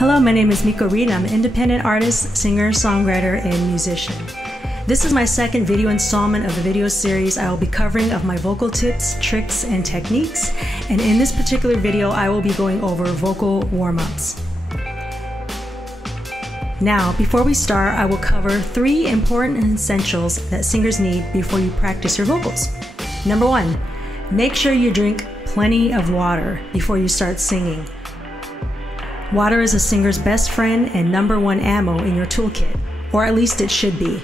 Hello, my name is Miko Reed. I'm an independent artist, singer, songwriter, and musician. This is my second video installment of the video series I will be covering of my vocal tips, tricks, and techniques. And in this particular video, I will be going over vocal warm-ups. Now, before we start, I will cover 3 important essentials that singers need before you practice your vocals. Number 1, make sure you drink plenty of water before you start singing. Water is a singer's best friend and #1 ammo in your toolkit, or at least it should be.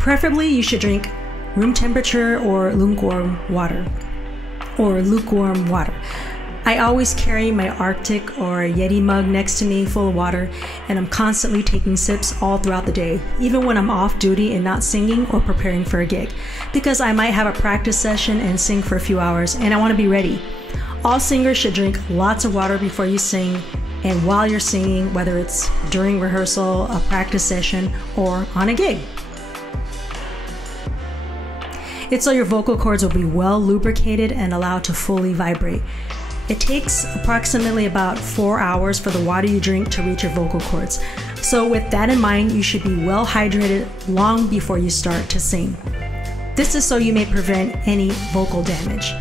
Preferably, you should drink room temperature or lukewarm water. I always carry my Arctic or Yeti mug next to me full of water, and I'm constantly taking sips all throughout the day, even when I'm off duty and not singing or preparing for a gig, because I might have a practice session and sing for a few hours, and I want to be ready. All singers should drink lots of water before you sing and while you're singing, whether it's during rehearsal, a practice session, or on a gig. It's so your vocal cords will be well lubricated and allowed to fully vibrate. It takes approximately about 4 hours for the water you drink to reach your vocal cords. So with that in mind, you should be well hydrated long before you start to sing. This is so you may prevent any vocal damage,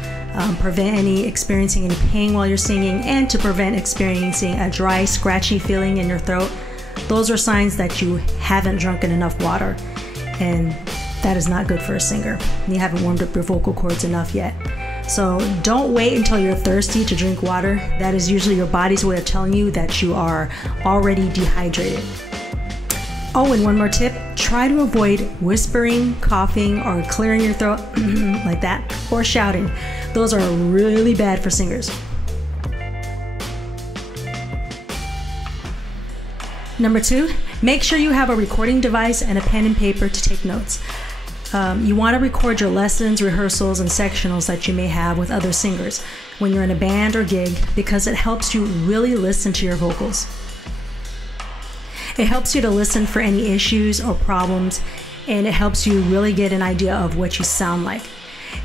prevent experiencing any pain while you're singing, and to prevent experiencing a dry, scratchy feeling in your throat. Those are signs that you haven't drunken enough water, and that is not good for a singer. You haven't warmed up your vocal cords enough yet. So don't wait until you're thirsty to drink water. That is usually your body's way of telling you that you are already dehydrated. Oh, and one more tip, try to avoid whispering, coughing, or clearing your throat like that, or shouting. Those are really bad for singers. Number 2, make sure you have a recording device and a pen and paper to take notes. You want to record your lessons, rehearsals, and sectionals that you may have with other singers when you're in a band or gig, because it helps you really listen to your vocals. It helps you to listen for any issues or problems, and it helps you really get an idea of what you sound like.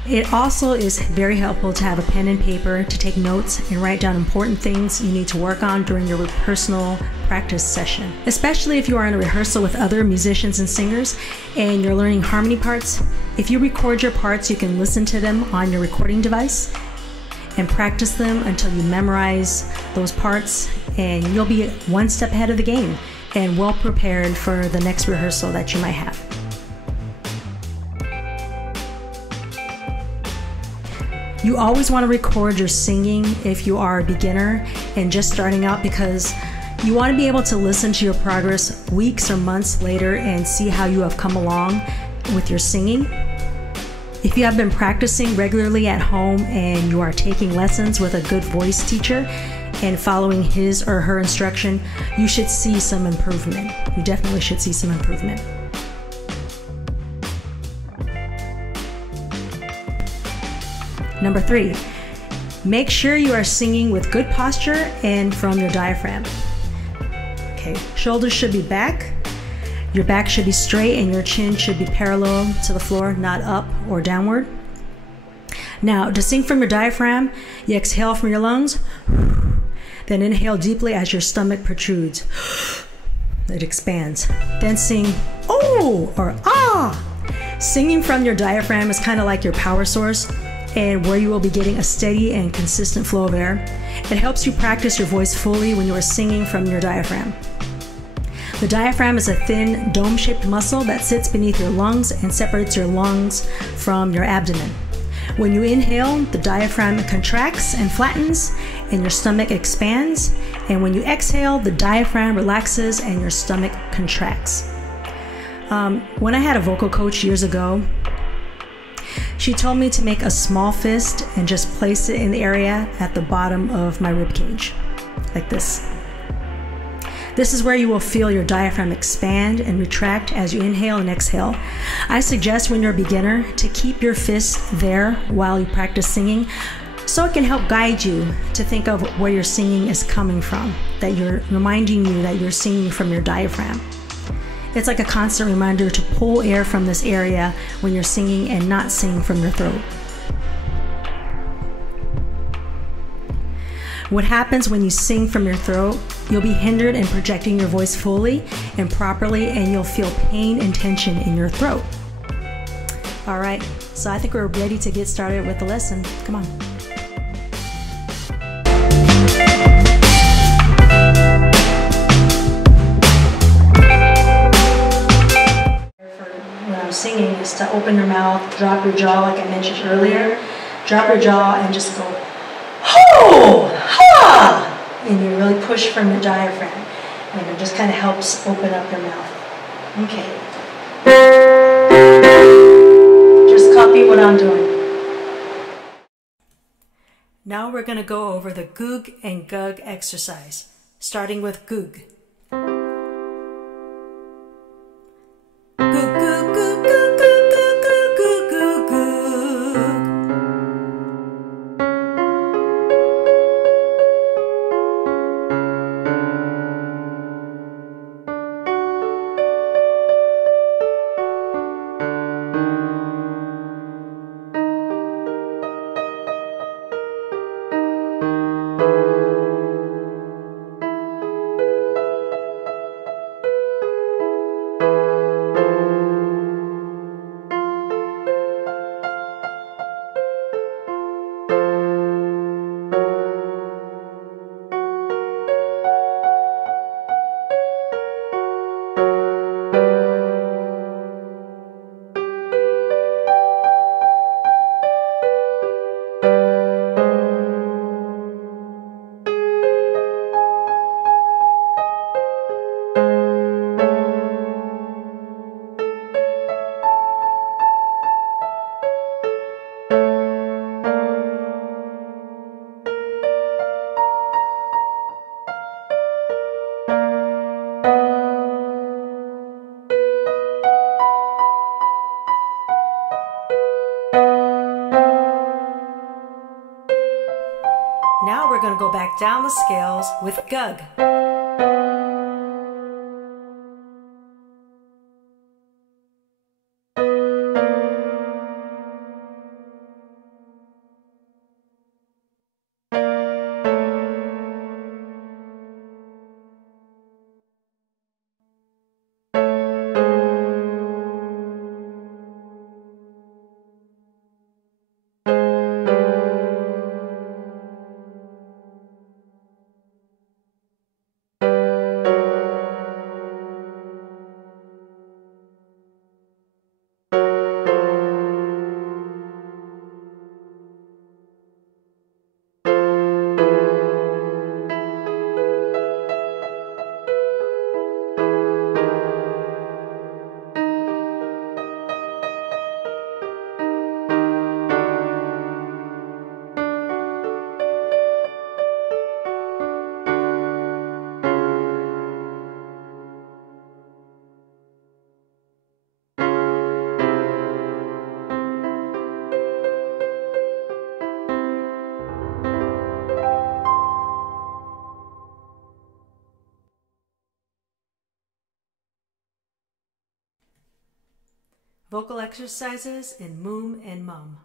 It also is very helpful to have a pen and paper to take notes and write down important things you need to work on during your personal practice session. Especially if you are in a rehearsal with other musicians and singers and you're learning harmony parts. If you record your parts, you can listen to them on your recording device and practice them until you memorize those parts, and you'll be one step ahead of the game and well prepared for the next rehearsal that you might have. You always want to record your singing if you are a beginner and just starting out, because you want to be able to listen to your progress weeks or months later and see how you have come along with your singing. If you have been practicing regularly at home and you are taking lessons with a good voice teacher and following his or her instruction, you should see some improvement. You definitely should see some improvement. Number 3, make sure you are singing with good posture and from your diaphragm. Okay, shoulders should be back, your back should be straight, and your chin should be parallel to the floor, not up or downward. Now, to sing from your diaphragm, you exhale from your lungs, then inhale deeply as your stomach protrudes. It expands. Then sing oh or ah. Singing from your diaphragm is kind of like your power source, and where you will be getting a steady and consistent flow of air. It helps you practice your voice fully when you are singing from your diaphragm. The diaphragm is a thin, dome-shaped muscle that sits beneath your lungs and separates your lungs from your abdomen. When you inhale, the diaphragm contracts and flattens, and your stomach expands. And when you exhale, the diaphragm relaxes and your stomach contracts. When I had a vocal coach years ago, she told me to make a small fist and just place it in the area at the bottom of my rib cage, like this. This is where you will feel your diaphragm expand and retract as you inhale and exhale. I suggest when you're a beginner to keep your fist there while you practice singing, so it can help guide you to think of where your singing is coming from, that you're reminding you that you're singing from your diaphragm. It's like a constant reminder to pull air from this area when you're singing and not sing from your throat. What happens when you sing from your throat You'll be hindered in projecting your voice fully and properly, and you'll feel pain and tension in your throat. All right, so I think we're ready to get started with the lesson. Come on. When I'm singing is to open your mouth, drop your jaw like I mentioned earlier. Drop your jaw and just go, ho, ha! And you really push from your diaphragm. And it just kind of helps open up your mouth. Okay. Just copy what I'm doing. Now we're going to go over the goog and gug exercise, starting with goog. Goog, goog, goog, goog, goog, goog, goog, goog, goog. Now we're going to go back down the scales with gug. Vocal exercises in moom and mum.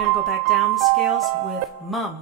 going to go back down the scales with mum.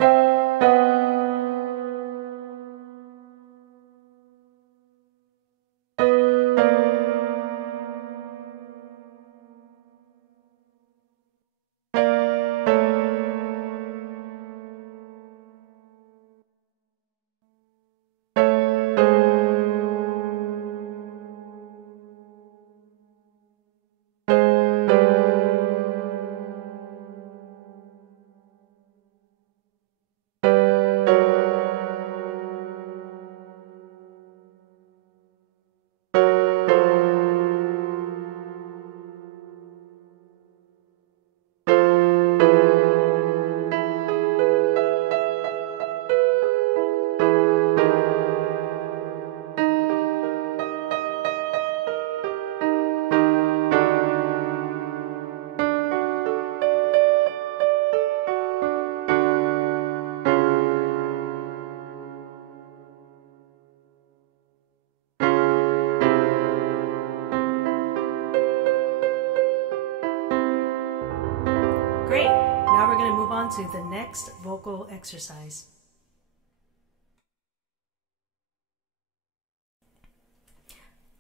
Great. Now we're going to move on to the next vocal exercise.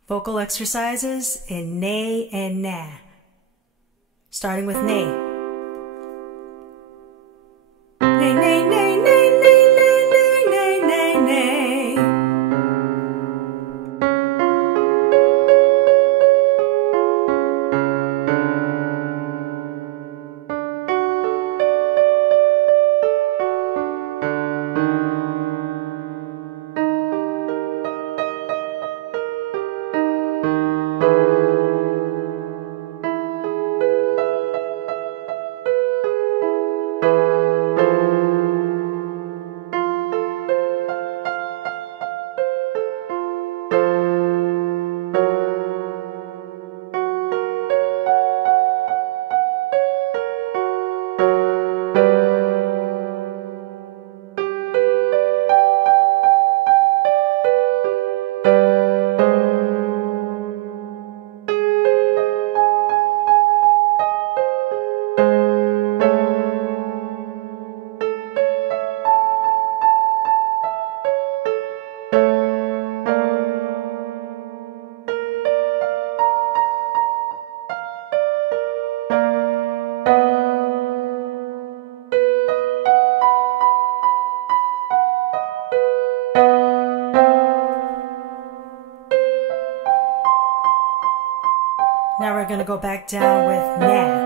Vocal exercises in nay and na. Starting with nay. Nay, nay, nay, nay, nay, nay, nay, nay, nay, nay. Now we're going to go back down with na.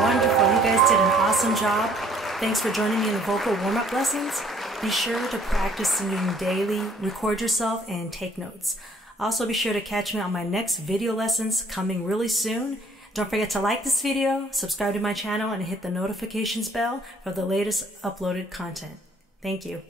Wonderful, you guys did an awesome job. Thanks for joining me in the vocal warm-up lessons. Be sure to practice singing daily, record yourself, and take notes. Also be sure to catch me on my next video lessons coming really soon. Don't forget to like this video, subscribe to my channel, and hit the notifications bell for the latest uploaded content. Thank you.